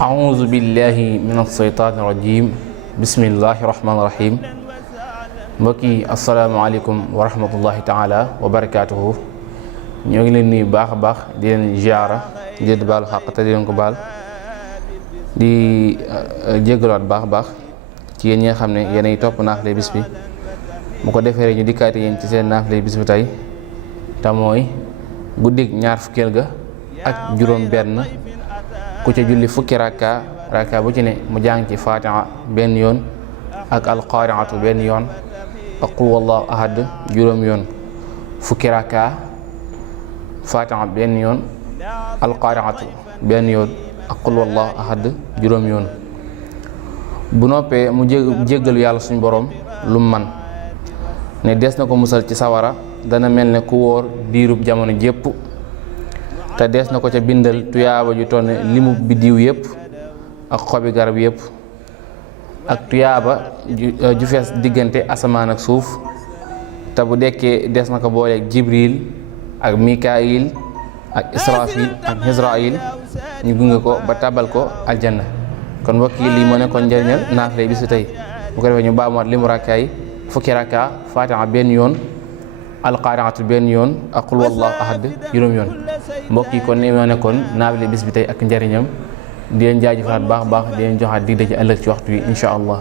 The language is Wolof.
أعوذ بالله من الشيطان الرجيم بسم الله الرحمن الرحيم mbokki asalaamaaleykum wa rahmatullahi taala wa barakaatuhu ñoo ngi leen nuyu baax a baax di leen ziara di leen baalu xàq te di leen ko baal di jéggalaat baax a baax ci yéen ñi nga xam ne yéenay topp naafile bis bi mu ko defee ñu dikkaati yéen ci seen naafile bis bi tey te mooy guddig ñaar fukkeel ga ak juróom benn ku ca julli fukki rakka bu ci ne mu jàng ci fatiha benn yoon ak alqariatu benn yoon ak qul wallahu ahad juróom yoon fukki rakka fatiha benn yoon alqariatu benn yoon ak qul wallahu ahad juróom yoon bu noppee mu jéggalu yàlla suñu borom lu man ne des na ko musal ci sawara dana mel ne ku wóor diirub jamono jépp te des na ko ca bindal tuyaaba ju toll limu biddiw yépp ak xobi garab yépp ak tuyaaba ju fees diggante asamaan ak suuf te bu dekkee des na ko booleeg jibril ak mikaayil ak israfil ak israil ñu gunge ko ba tabal ko aljanna. kon mbokk yi lii moo nekkoon njëriñal naafile bi su tey bu ko defee ñu baamuwaat limu rakkaa yi fukki rakka fatiha benn yoon alqariatu benn yoon ak qul wallahu ahad juróom yoon. mbokk yi kon ni moo nekkoon naafile bis bi tey ak njëriñam di leen jaajëfalaat baax a baax di leen joxaat dig daje ëllëg ci waxtu wi incha allah.